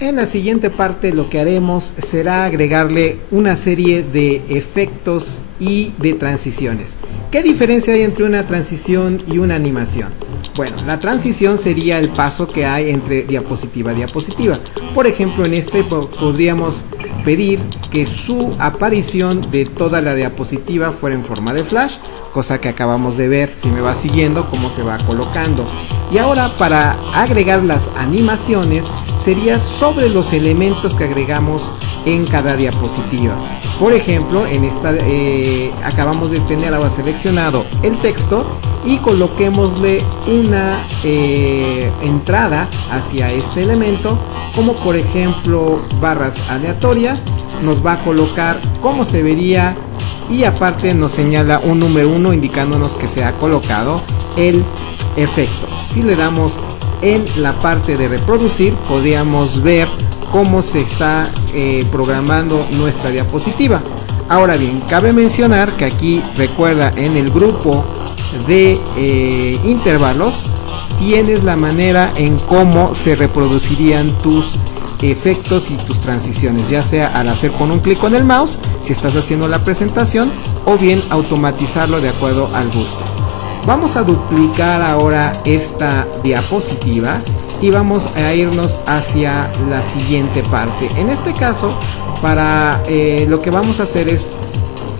En la siguiente parte lo que haremos será agregarle una serie de efectos y de transiciones. ¿Qué diferencia hay entre una transición y una animación? Bueno, la transición sería el paso que hay entre diapositiva a diapositiva. Por ejemplo, en este podríamos pedir que su aparición de toda la diapositiva fuera en forma de flash, cosa que acabamos de ver, si me va siguiendo, cómo se va colocando. Y ahora, para agregar las animaciones, sería sobre los elementos que agregamos en cada diapositiva. Por ejemplo, en esta acabamos de tener ahora seleccionado el texto y coloquémosle una entrada hacia este elemento, como por ejemplo barras aleatorias. Nos va a colocar cómo se vería y aparte nos señala un número 1 indicándonos que se ha colocado el efecto. Si le damos en la parte de reproducir, podríamos ver cómo se está programando nuestra diapositiva. Ahora bien, cabe mencionar que aquí, recuerda, en el grupo de intervalos tienes la manera en cómo se reproducirían tus efectos y tus transiciones, ya sea al hacer con un clic con el mouse si estás haciendo la presentación, o bien automatizarlo de acuerdo al gusto. Vamos a duplicar ahora esta diapositiva y vamos a irnos hacia la siguiente parte. En este caso, para lo que vamos a hacer es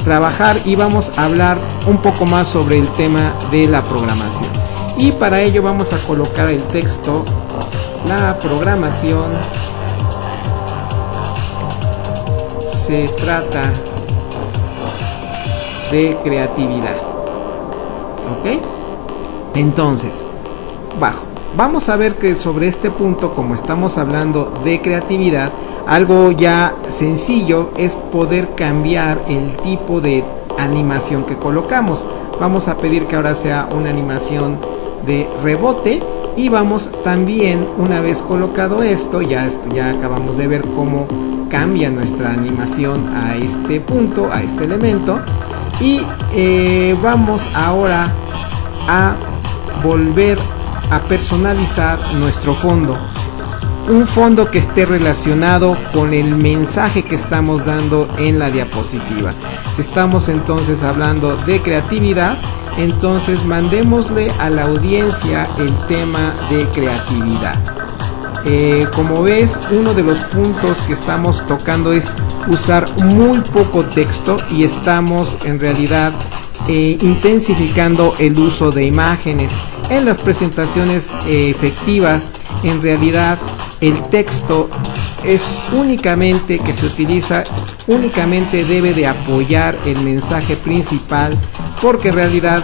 trabajar y vamos a hablar un poco más sobre el tema de la programación. Y para ello vamos a colocar el texto, la programación se trata de creatividad. ¿Ok? Entonces, vamos a ver que sobre este punto, como estamos hablando de creatividad, algo ya sencillo es poder cambiar el tipo de animación que colocamos. Vamos a pedir que ahora sea una animación de rebote y vamos también, una vez colocado esto, ya acabamos de ver cómo cambia nuestra animación a este punto, a este elemento, y vamos ahora a volver a personalizar nuestro fondo, un fondo que esté relacionado con el mensaje que estamos dando en la diapositiva. Si estamos entonces hablando de creatividad, entonces mandémosle a la audiencia el tema de creatividad. Como ves, uno de los puntos que estamos tocando es usar muy poco texto y estamos en realidad intensificando el uso de imágenes. En las presentaciones efectivas, en realidad el texto es únicamente que se utiliza, únicamente debe de apoyar el mensaje principal, porque en realidad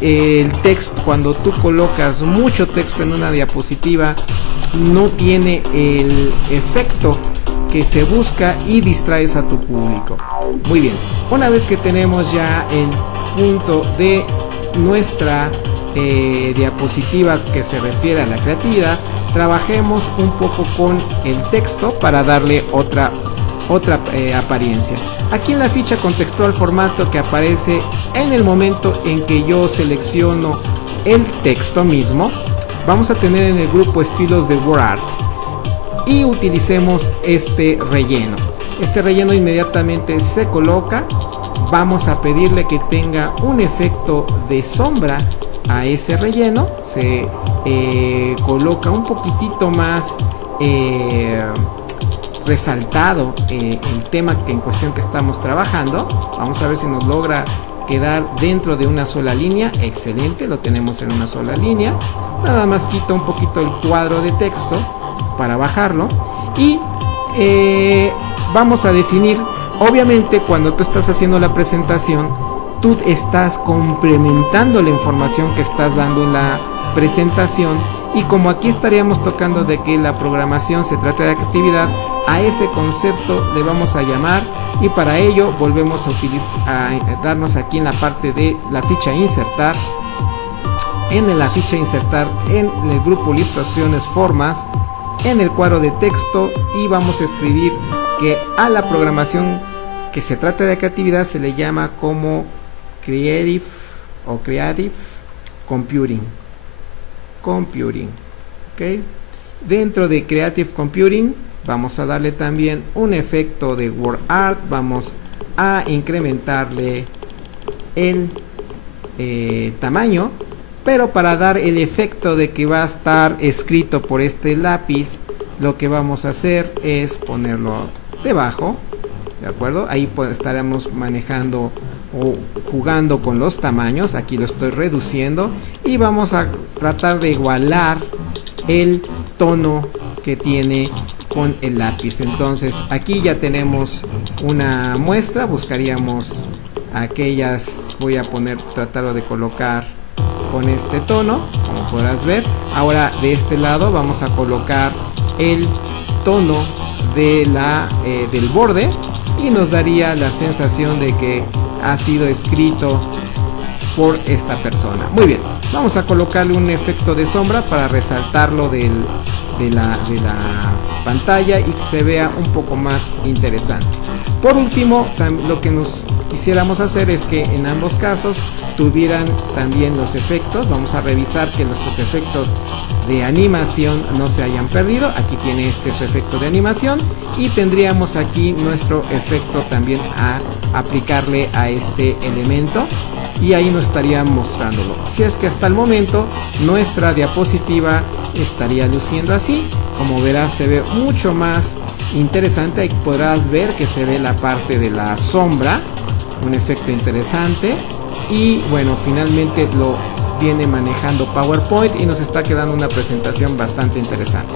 el texto, cuando tú colocas mucho texto en una diapositiva, no tiene el efecto que se busca y distraes a tu público. Muy bien, una vez que tenemos ya el punto de nuestra diapositiva que se refiere a la creatividad, trabajemos un poco con el texto para darle otra apariencia. Aquí en la ficha contextual formato que aparece en el momento en que yo selecciono el texto mismo, vamos a tener en el grupo estilos de WordArt y utilicemos este relleno. Este relleno inmediatamente se coloca. Vamos a pedirle que tenga un efecto de sombra a ese relleno. Se coloca un poquitito más resaltado el tema en cuestión que estamos trabajando. Vamos a ver si nos logra quedar dentro de una sola línea. Excelente, lo tenemos en una sola línea. Nada más quito un poquito el cuadro de texto para bajarlo y vamos a definir. Obviamente, cuando tú estás haciendo la presentación, tú estás complementando la información que estás dando en la presentación, y como aquí estaríamos tocando de que la programación se trata de creatividad, a ese concepto le vamos a llamar, y para ello volvemos a darnos aquí en la parte de la ficha insertar, en la ficha insertar en el grupo ilustraciones formas, en el cuadro de texto, y vamos a escribir que a la programación que se trata de creatividad se le llama como Creative Computing, ¿ok? Dentro de Creative Computing vamos a darle también un efecto de Word Art. Vamos a incrementarle el tamaño, pero para dar el efecto de que va a estar escrito por este lápiz, lo que vamos a hacer es ponerlo debajo, ¿de acuerdo? Ahí estaremos manejando o jugando con los tamaños. Aquí lo estoy reduciendo y vamos a tratar de igualar el tono que tiene con el lápiz. Entonces aquí ya tenemos una muestra. Buscaríamos aquellas, voy a tratar de colocar con este tono, como podrás ver. Ahora de este lado vamos a colocar el tono de del borde, y nos daría la sensación de que ha sido escrito por esta persona. Muy bien, vamos a colocarle un efecto de sombra para resaltarlo de la pantalla y que se vea un poco más interesante. Por último, lo que nos quisiéramos hacer es que en ambos casos tuvieran también los efectos. Vamos a revisar que nuestros efectos de animación no se hayan perdido. Aquí tiene su efecto de animación, y tendríamos aquí nuestro efecto también a aplicarle a este elemento, y ahí nos estaría mostrándolo. Si es que hasta el momento nuestra diapositiva estaría luciendo así. Como verás, se ve mucho más interesante. Ahí podrás ver que se ve la parte de la sombra, un efecto interesante. Y bueno, finalmente lo viene manejando PowerPoint y nos está quedando una presentación bastante interesante.